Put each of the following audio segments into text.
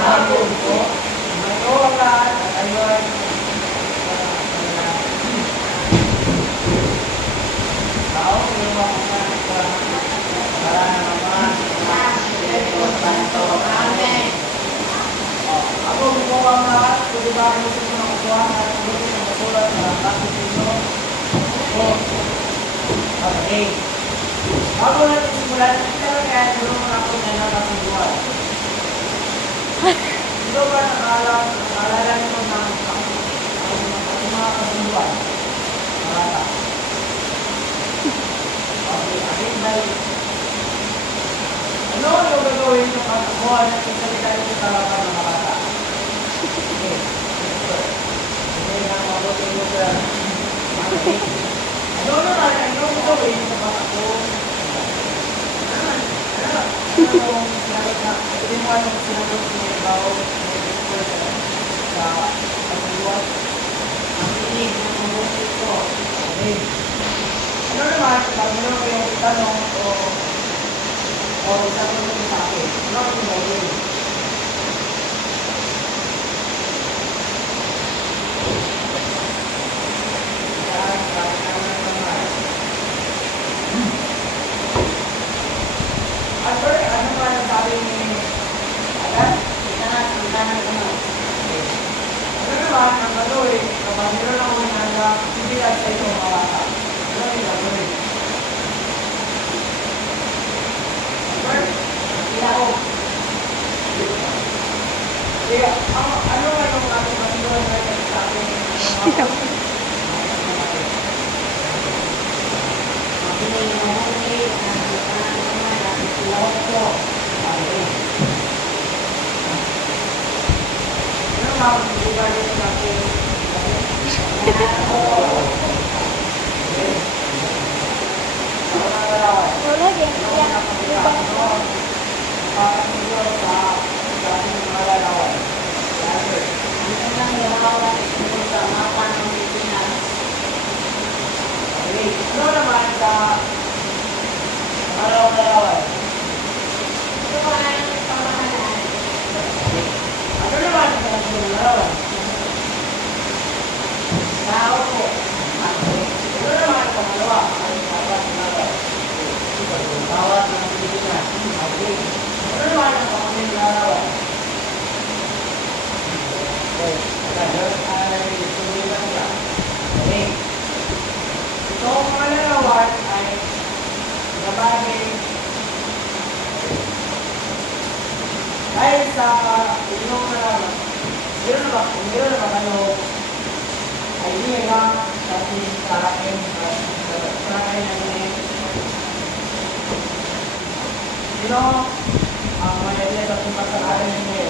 hapon po. Ito ang lahat at ayun. Tao, yung mga para naman. Amen. Ako po ang lahat. Kung di ba ano sa mga kukuha at gusto ng masulat na bakit ninyo. Okay. Bago natin simulan, talaga kaya tulungan ako na nakasubuhan. Ito ba nakaalala nyo ng mga kasubuhan? Nakala. Okay, akin dahil. Ano yung gagawin ng pagkakuha natin sa ligalit sa talapan ng mga bata? Okay. Okay, mabuti mo sa okay. Ano naman, ano yung gagawin sa pagkakuha? Ano yung sinagot na, ito yung anong sinagot ni Bao sa pagkakuha? Ang inig ng mabuti ko. Okay. Ano naman, pag meron kayong tanong o sagot mo sa akin, ano ang gagawin? Ano ba ang sabi ni Alan? Ano naman ang gagawin kapag meron ako na sibilan sa ito mga bata? Ano yung gagawin? Kaya, ano nga yung ating masunuan na sa ating mga bata? Ano naman sa araw-arawan? Ano naman sa araw-arawan? Tao po. Ano naman sa malawa? Ang dapat na bawat ng Pilipinas. Ano naman ang pangulong arawan? Okay. Ay tuloy lang yan. Okay. So, ang malalawan ay nabagay dahil sa inyong nalaman, meron na ba kayo idea sa akin sino ang may idea sa pagkakaroon ninyo?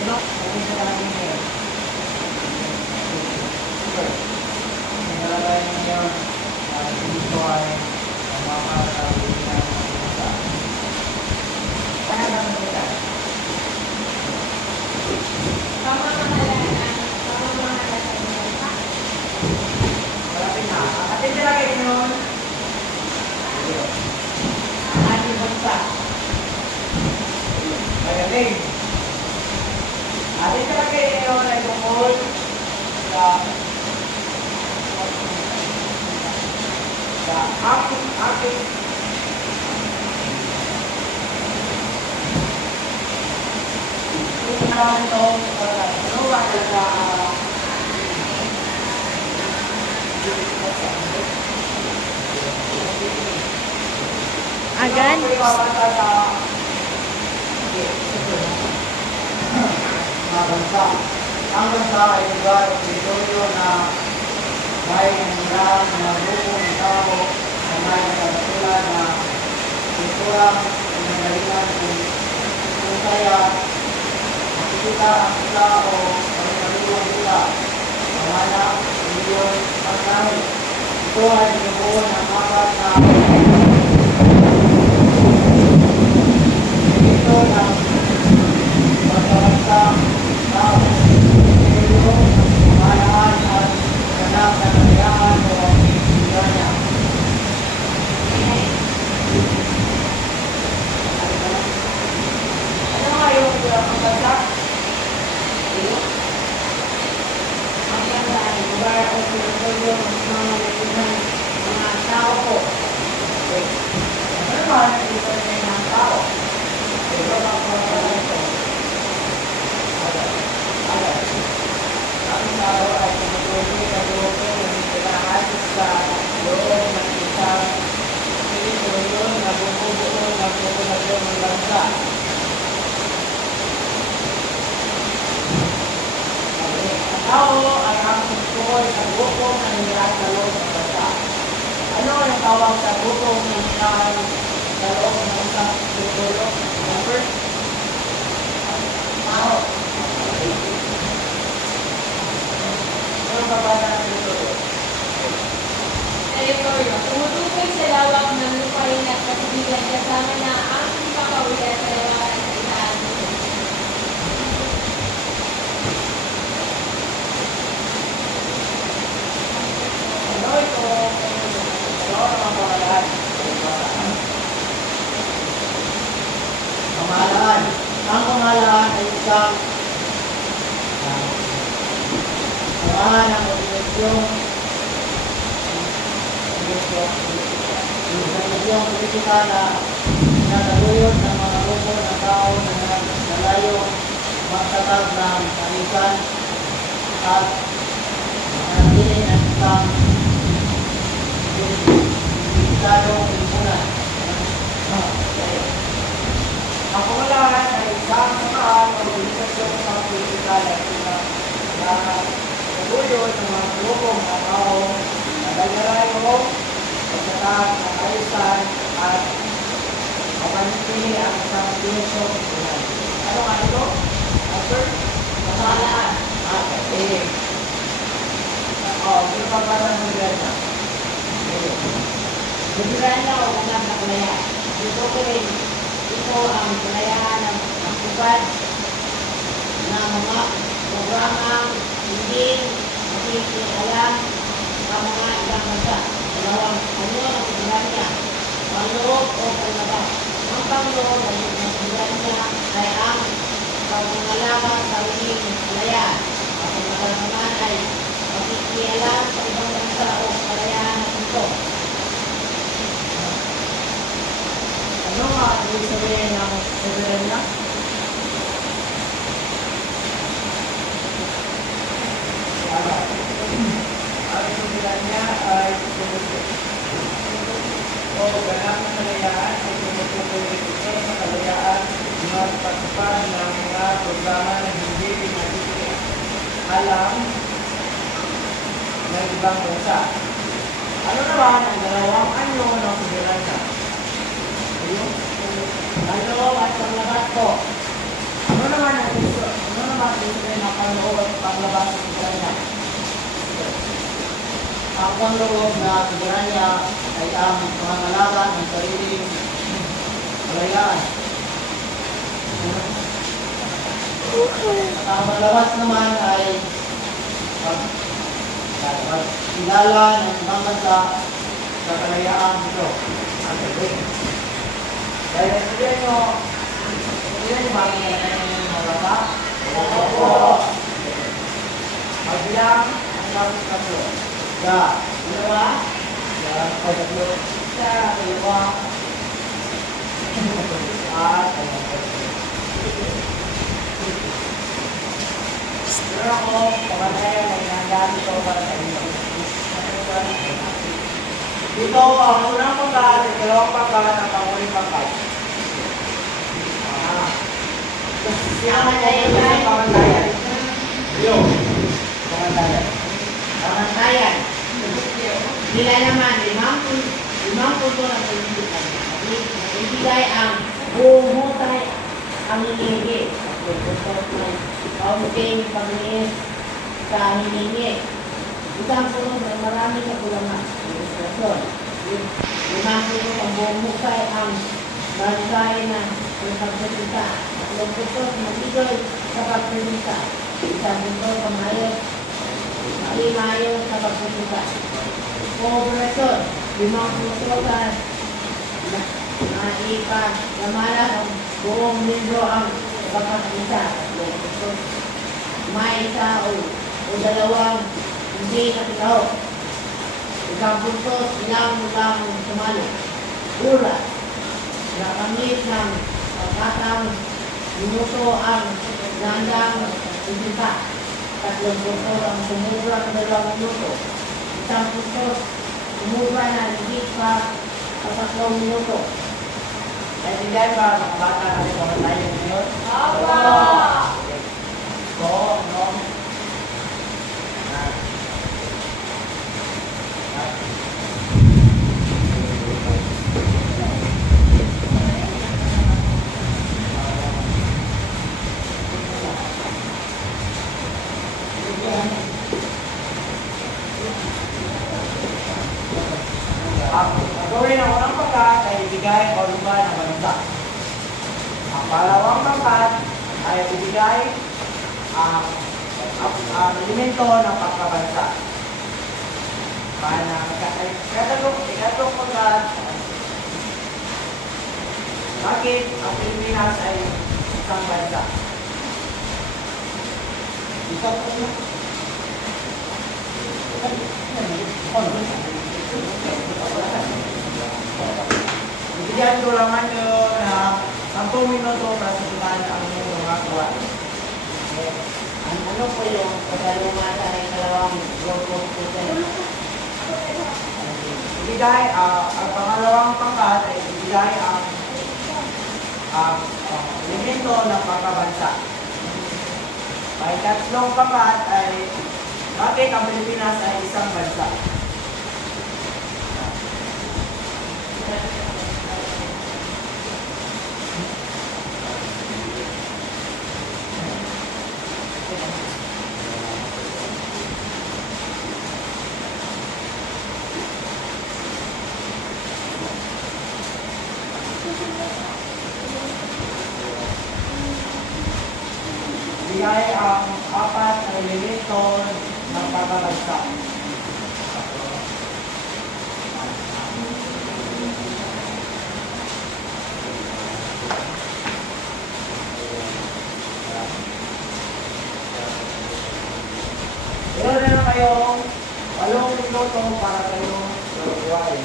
Sino? Kung sa kanya ninyo? Super. Ang nalagay ninyo dito ay ang mga kakawin na mga kaya naman kita. Malapit na. Atin sila kayo noon. Ating bansa. Magaling. Atin sila kayo noon ay tungkol sa aking kung naman ito ano ba talaga Agan? Ang bansa ay lugar o teritoryo na may nangyayang na grupo ng tao na may katulad na kulturang pinagalingan kung kaya makikita ang sila o pagkaliwan sila pamana, milyon, pagkain. Ito ay binubuo ng apat na ito ng pagkabansa tao. Ito, pamahalaan at ganap na kanayahan o siganya. bansa. Okay. Ang tao ay ang tungkol sa grupo na nangyayari sa loob ng bansa. Ano ang tawag sa grupo na nangyayari sa loob ng isang teritoryo? Number? Tao. Ano ba ba na teritoryo? Teritoryo, tumutukoy sa lawak ng lupain at kasibigan kasama na ang ipakawilan sa lawakan sa ilaan. Ano ito? Ano ang mga pamahalaan? Pamahalaan. Ang pamahalaan ay isang samahan ng organisasyong politika na nagaguyod ng mga grupo ng tao na nalayo magtatag ng kalisan at manatili ng isang limitadong lipunan. Ang pamahalaan ay isang samahan ng organisasyon sa politika na nagaguyod ng mga grupo ng tao na nalayo pagkatag ng kalisan at mapanatili ang isang limitadong lipunan. Ano nga ito? Answer? Pamahalaan. Okay. Hindi pa para ng Miranda. Bibiranya o ugat na kalayaan. Ito ang kalayaan ng nakupad na mga programang hindi makikialam sa mga ibang bansa. Dalawang ano ang bibiranya, panloob o panlabas. Ang panloob ay ang bibiranya ay ang pangangalaman sa uling kalayaan. Ang panlabas naman ay makikialam sa ibang bansa o kalayaan ng ito. Ano nga ibig sabihin ng soberanya? Ano? Ang soberanya ay o ganap na kalayaan ay tumutukoy ito sa kalayaan ng pagpapad ng mga programa na hindi alam ng ibang bansa. Ano naman ang dalawang anyo ng soberanya? Panloob at panlabas po. Ano naman ang gusto? Ano naman ang gusto ng panloob at panlabas ng soberanya? Ang panloob na soberanya ay ang pangangalaga ng sariling kalayaan. At ang panlabas naman ay pagkilala ng ibang bansa sa kalayaan nito. Dahil sabihin nyo bakit na yung mga bata? Opo. Magbilang hanggang tatlo. Dalawa. Tatlo. Isa. Dalawa. At pero ako, pamatayan ay nanggaling ko para sa inyo. Ito ang unang pagkain, ikalawang pagkain, at ang huling pagkain. Pamantayan. Pamantayan. Yung. Pamantayan. Pamantayan. Nila naman, limang punto ng politikan. Ibigay ang bumutay ang hiningi. Kaunting pag-iis sa hiningi. Isang punto na marami sa kulangan. Ilustrasyon. Limang punto ang bumutay ang bansay na pagpapalita. Tatlong punto magbigay sa pagpapalita. Isang punto pamayos. Mayo sa pagpapalita. Kooperasyon. Limang punto sa naipan namalas ang buong membro ang pagpapalita. May isa o dalawang hindi nakitaho. Isang punto silang sumali. Ula. Nakamit ng pagkatang minuto ang landang isita. Tatlong punto ang sumubra ng 2 minuto. Isang punto sumubra na higit pa sa 3 minuto. Naintindihan ba mga bata natin kung ano tayo ngayon? Opo! So, no? Ang gawin ng unang pangkat ay ibigay o lupa ng bansa. Ang pangalawang pangkat ay ibigay ang elemento ng pagkabansa. Ikatlong pangkat, bakit ang Pilipinas ay isang bansa? Isang bansa. Ibigyan ko naman nyo na 10 minuto para sagutan ang inyong mga kuha. Ano po yung kasalungan sa ikalawang grupo po sir? Ibigay, ang pangalawang pangkat ay ibigay ang elemento ng pagkabansa. Ang tatlong pangkat ay bakit ang Pilipinas ay isang bansa? Ibigay ang apat na elemento ng pagkabansa. Meron na kayong 8 minuto para kayong magbuhay.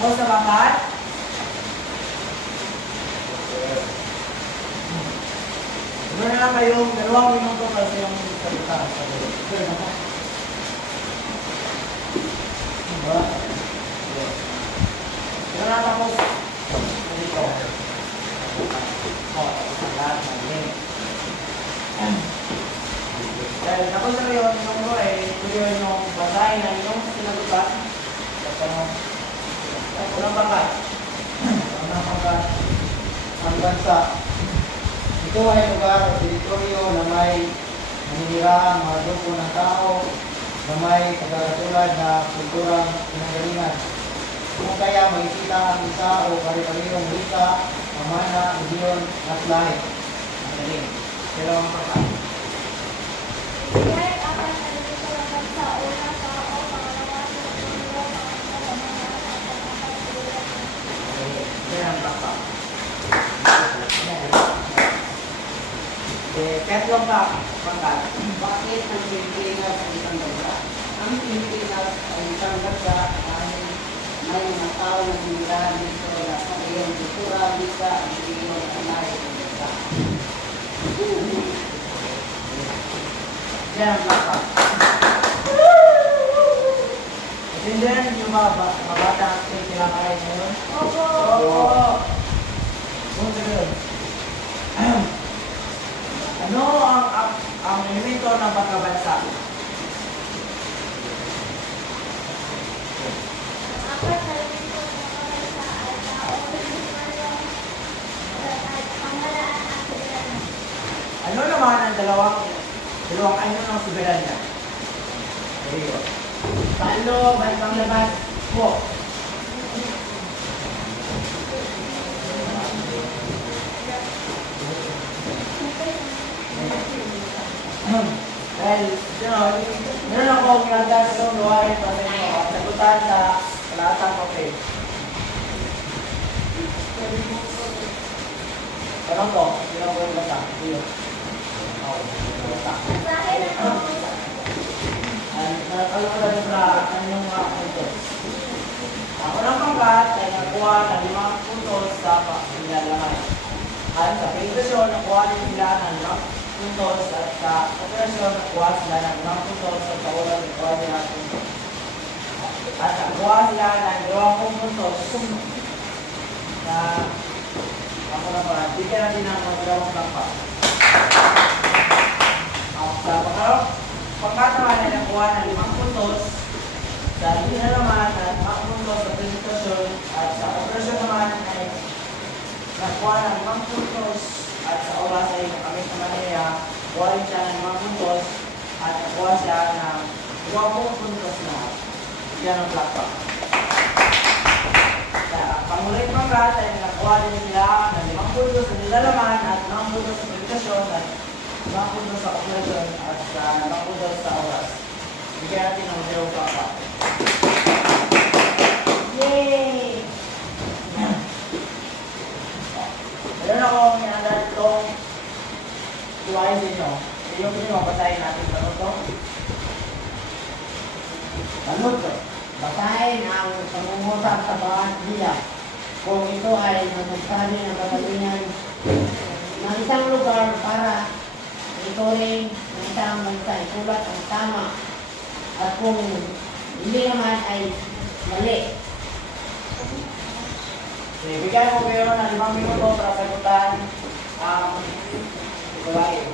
Ako sa bangkat. Meron na lang kayong 2 minuto para sa iyong salita. Sure naman. Diba? Meron na tapos. Dito. Tapos ang lahat ng link. Dahil tapos na yun, yung mo pwede yung basahin na yung sinagutan. Unang pangkat. Unang pangkat. Ang bansa. Ito ay lugar o teritoryo na may naninirahang mga grupo ng tao na may pagkakatulad na kulturang pinanggalingan. Kung kaya makikita ang isa o pare-parehong wika, pamana, reliyon at lahi. Ang galing. Pero ang pangkat. Ibigay ang elemento ng bansa, una, tao, pangalawa, teritoryo, pangatlo, pamahalaan, at pangkatuluyan. Yan ang pangkat. Katlong pangkat. Bakit ang Pilipinas ay isang bansa? Ang Pilipinas ay isang bansa dahil may mga tao na sinirahan dito na sa iyong kultura, wika, at iyong anay ng bansa. Yan ang pangkat. Intindihan yung mga bata natin kinakain ngayon? Opo! Oo. Kung sabi ano ang elemento ng pagkabansa? Apat na elemento ng bansa ay tao, teritoryo, at pamahalaan at teritoryo. Ano naman dalawang anyo ng soberanya. Rio. Palo, balitang labas po. Dahil, meron ako ginagawa sa itong luwarin para sa inyo. Sagutan sa kalatang papel. Tanong ko, sino ko yung bata? Iyo. Bata. Alam ko rin sa kanyang mga puntos. Ang unang pangkat ay nakuha ng 5 puntos sa pagkilalaman. At sa presentasyon, nakuha din sila ng 5 puntos at sa operasyon, nakuha sila ng 5 puntos at sa ulan, nakuha sila ng puntos. At nakuha sila ng 20 puntos na ako na pa, bigyan natin ng magdawang lakpa. At sa pangkat naman ay nakuha ng 5 puntos sa inilalaman at 5 puntos sa presentasyon at sa operasyon naman ay nakuha ng 5 puntos at sa oras ay nakamit naman niya, nakuha rin siya ng 5 puntos at nakuha siya ng 20 puntos na. Bigyan ng lakpa. Pangulit pangkat ay nakuha din sila ng 5 puntos sa nilalaman at 5 puntos sa presentasyon at 5 puntos sa operasyon at 5 puntos sa oras. Bigyan natin ng 0 pangkat. Yay! Meron ako minanda itong iwain sa inyo. Yung pinyo, basahin natin. Ano to? Ano to? Basahin ang pangungusap sa bawat biya. Kung ito ay masasabi ng kagalingan ng isang lugar para ito rin ng isang bansa isulat ang tama at kung hindi naman ay mali. Bigyan ko kayo ng 5 minuto para sagutan ang iwain.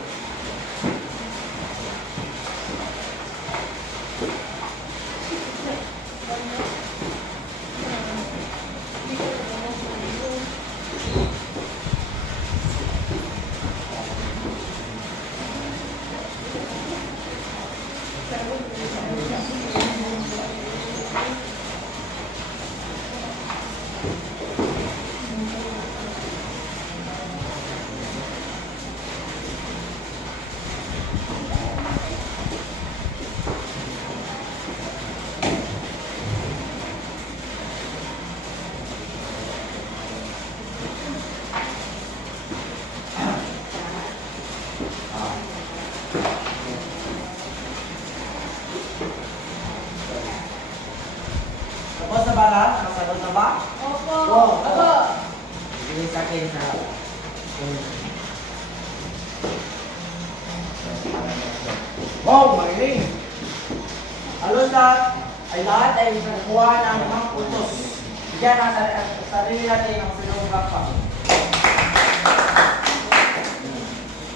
Tapos na ba lahat? Nakasagot na ba? Opo. Opo. Bigyan sa akin sa... Wow! Magaling! Halos lahat ay nakuha ng 5 puntos. Bigyan ang sarili natin ang sinong lakpa.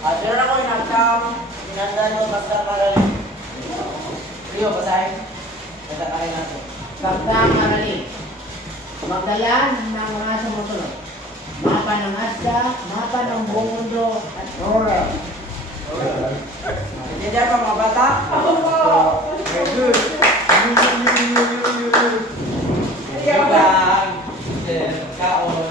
At meron ako inanda nyo basta para Rio, basahin. Basta kaya natin. Pagkaang aralin. Magdala ng mga sumusunod. Mapa ng Asda, mapa ng buong mundo, at oral. Hindi dyan pa mga bata?